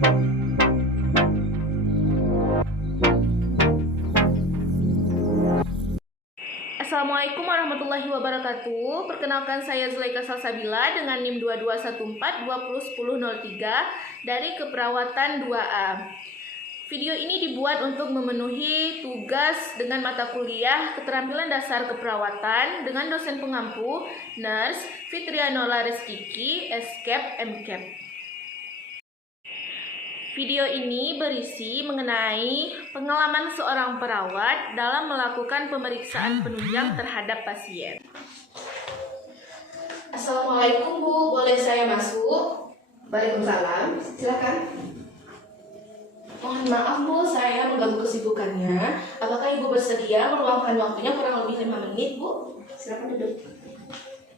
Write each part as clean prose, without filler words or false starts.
Assalamualaikum warahmatullahi wabarakatuh. Perkenalkan, saya Zulaika Salsabila dengan NIM 2214201003 dari Keperawatan 2A. Video ini dibuat untuk memenuhi tugas dengan mata kuliah Keterampilan Dasar Keperawatan dengan dosen pengampu Nurse Fitrianola Reskiki, SCAP, MCAP. Video ini berisi mengenai pengalaman seorang perawat dalam melakukan pemeriksaan penunjang terhadap pasien. Assalamualaikum Bu, boleh saya masuk? Waalaikumsalam, silakan. Mohon maaf Bu, saya mengganggu kesibukannya. Apakah Ibu bersedia meluangkan waktunya kurang lebih 5 menit Bu? Silakan duduk.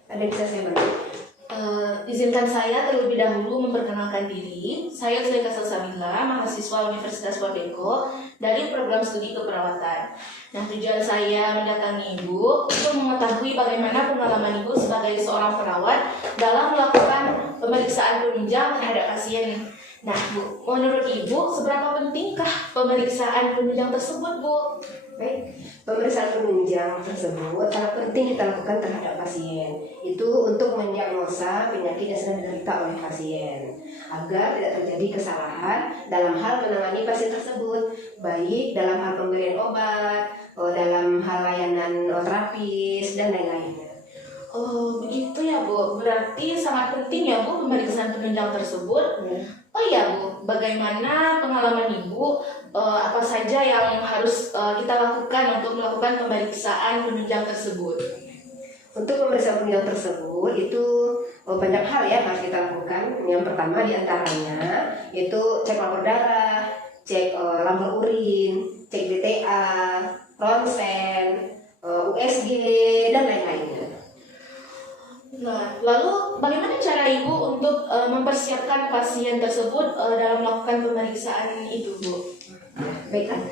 Ada yang bisa saya bantu? Izinkan saya terlebih dahulu memperkenalkan diri. Saya Zulaika Salsabila, mahasiswa Universitas Wadeko dari program studi keperawatan. Nah, tujuan saya mendatangi Ibu untuk mengetahui bagaimana pengalaman Ibu sebagai seorang perawat dalam melakukan pemeriksaan penunjang terhadap pasien. Nah, Bu, menurut Ibu seberapa pentingkah pemeriksaan penunjang tersebut, Bu? Baik, pemeriksaan penunjang tersebut sangat penting kita lakukan terhadap pasien. Itu untuk mendiagnosa penyakit yang sedang diderita oleh pasien, agar tidak terjadi kesalahan dalam hal menangani pasien tersebut, baik dalam hal pemberian obat, dalam hal layanan terapis, dan lain-lainnya. Oh, begitu ya Bu. Berarti sangat penting ya Bu pemeriksaan penunjang tersebut. Oh iya Bu, bagaimana pengalaman Ibu, apa saja yang harus kita lakukan untuk melakukan pemeriksaan penunjang tersebut? Untuk pemeriksaan penunjang tersebut itu banyak hal ya harus kita lakukan. Yang pertama diantaranya yaitu cek labor darah, cek labor urin, cek BTA, ronsen, USG, dan lain-lainnya. Nah, lalu bagaimana cara Ibu untuk mempersiapkan pasien tersebut dalam melakukan pemeriksaan itu, Bu? Baiklah,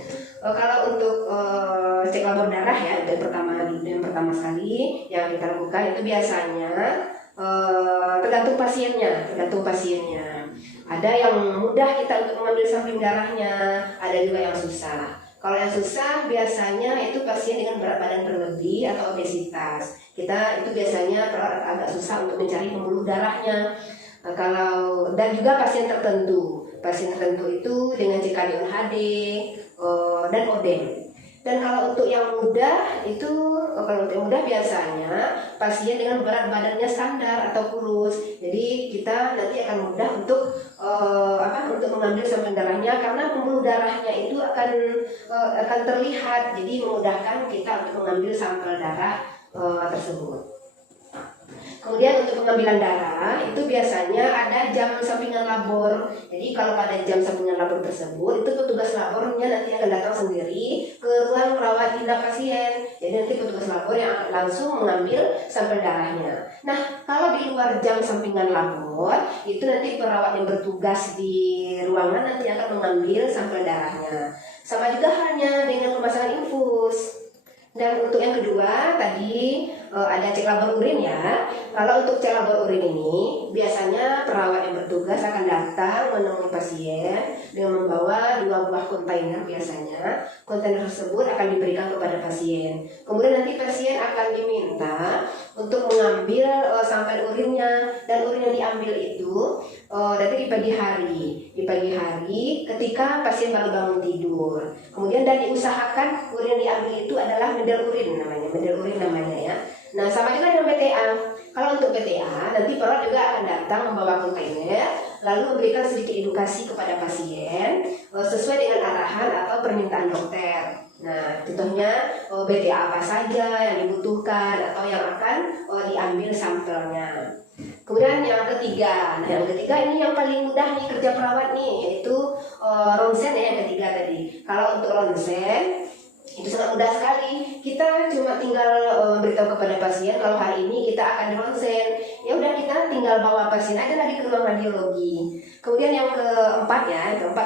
kalau untuk cek labor darah ya, yang pertama sekali yang kita lakukan itu biasanya tergantung pasiennya. Ada yang mudah kita untuk mengambil sampling darahnya, ada juga yang susah. Kalau yang susah biasanya itu pasien dengan berat badan berlebih atau obesitas. Kita itu biasanya agak susah untuk mencari pembuluh darahnya. Dan juga pasien tertentu itu dengan CKD UNHD dan ODEN. Dan kalau untuk yang mudah biasanya pasien dengan berat badannya standar atau kurus. Jadi kita nanti akan mudah untuk mengambil sampel darahnya, karena pembuluh darahnya itu akan terlihat. Jadi memudahkan kita untuk mengambil sampel darah tersebut. Kemudian untuk pengambilan darah itu biasanya ada jam sampingan labor. Jadi kalau pada jam sampingan labor tersebut itu petugas labornya nanti akan datang sendiri ke ruang rawat inap pasien. Jadi nanti petugas labor yang langsung mengambil sampel darahnya. Nah, kalau di luar jam sampingan labor itu nanti perawat yang bertugas di ruangan nanti akan mengambil sampel darahnya. Sama juga halnya dengan pemasangan infus. Dan untuk yang kedua tadi ada cek labor urin ya. Kalau untuk cek labor urin ini biasanya perawat yang bertugas akan datang menemui pasien dengan membawa 2 buah kontainer biasanya. Kontainer tersebut akan diberikan kepada pasien. Kemudian nanti pasien akan diminta untuk mengambil sampel urinnya, dan urin yang diambil itu nanti di pagi hari ketika pasien baru bangun tidur. Kemudian dan diusahakan urin yang diambil itu adalah medel urin namanya ya. Nah, sama juga dengan BTA. Kalau untuk BTA nanti perawat juga akan datang membawa kontainer, lalu memberikan sedikit edukasi kepada pasien sesuai dengan arahan atau permintaan dokter. Nah, contohnya BTA apa saja yang dibutuhkan atau yang akan diambil sampelnya. Kemudian yang ketiga ini yang paling mudah nih kerja perawat nih, yaitu ronsen ya, yang ketiga tadi. Kalau untuk ronsen itu sangat mudah sekali. Kita cuma tinggal beritahu kepada pasien kalau hari ini kita akan ronsen. Ya udah, kita tinggal bawa pasien aja lagi ke ruang radiologi. Kemudian yang keempat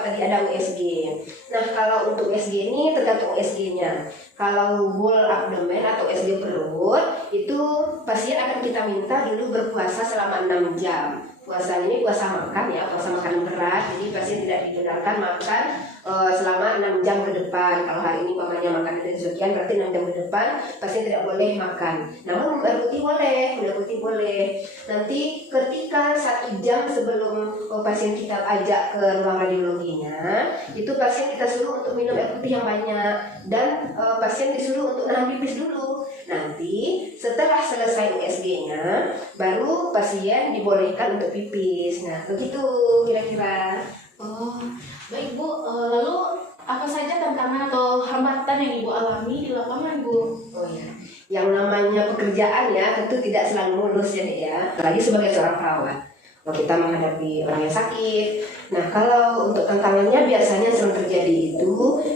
tadi ada USG. Nah, kalau untuk USG ini tergantung USG-nya. Kalau whole abdomen atau USG perut itu pasien akan kita minta dulu berpuasa selama 6 jam. Puasa ini puasa makan ya, puasa makan berat. Jadi pasien tidak dibenarkan makan selama 6 jam ke depan. Kalau hari ini mamanya makan dari sekian, berarti 6 jam ke depan pasien tidak boleh makan. Namun minum air putih boleh. Nanti ketika 1 jam sebelum pasien kita ajak ke ruang radiologinya, itu pasien kita suruh untuk minum air putih yang banyak, dan pasien disuruh untuk nahan pipis dulu. Nanti setelah selesai USG-nya, baru pasien dibolehkan untuk pipis. Nah, begitu kira-kira. Oh, baik Bu. Lalu apa saja tantangan atau hambatan yang Ibu alami di lapangan, Bu? Oh ya, yang namanya pekerjaan ya tentu tidak selalu mulus ya, Dek, ya. Apalagi sebagai seorang perawat. Kalau kita menghadapi orang yang sakit. Nah, kalau untuk tantangannya biasanya sering terjadi itu,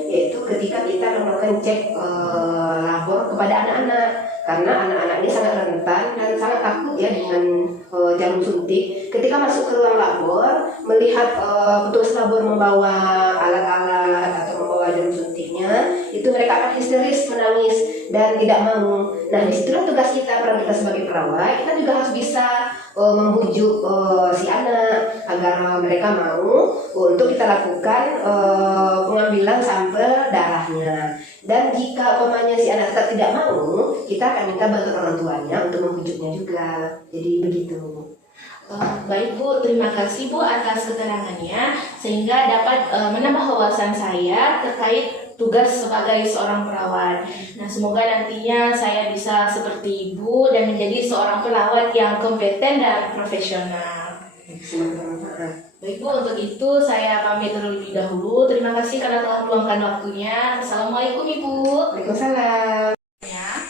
yaitu ketika kita melakukan cek labor kepada anak-anak. Karena anak-anak ini sangat rentan dan sangat takut ya dengan jarum suntik. Ketika masuk ke ruang labor, melihat petugas labor membawa alat-alat atau membawa jarum suntiknya, itu mereka akan histeris, menangis dan tidak mau. Nah, disitulah tugas kita, peran kita sebagai perawat. Kita juga harus bisa membujuk si anak agar mereka mau untuk kita lakukan pengambilan sampel darahnya. Dan jika umpamanya si anak tetap tidak mau, kita akan minta bantuan orang tuanya untuk membujuknya juga. Jadi begitu. Baik Bu, terima kasih Bu atas keterangannya, sehingga dapat menambah wawasan saya terkait tugas sebagai seorang perawat. Nah, semoga nantinya saya bisa seperti Ibu dan menjadi seorang perawat yang kompeten dan profesional. Baik Bu, untuk itu saya pamit terlebih dahulu. Terima kasih karena telah meluangkan waktunya. Assalamualaikum Ibu. Waalaikumsalam.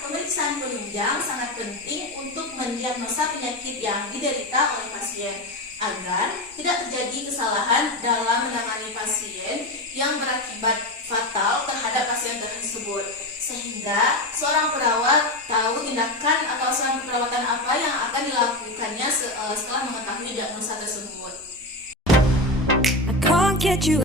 Pemeriksaan penunjang sangat penting untuk mendiagnosa penyakit yang diderita oleh pasien agar tidak terjadi kesalahan dalam menangani pasien yang berakibat fatal terhadap pasien tersebut, sehingga seorang perawat tahu tindakan atau asuhan keperawatan apa yang akan dilakukannya setelah mengetahui diagnosa tersebut. I can't get you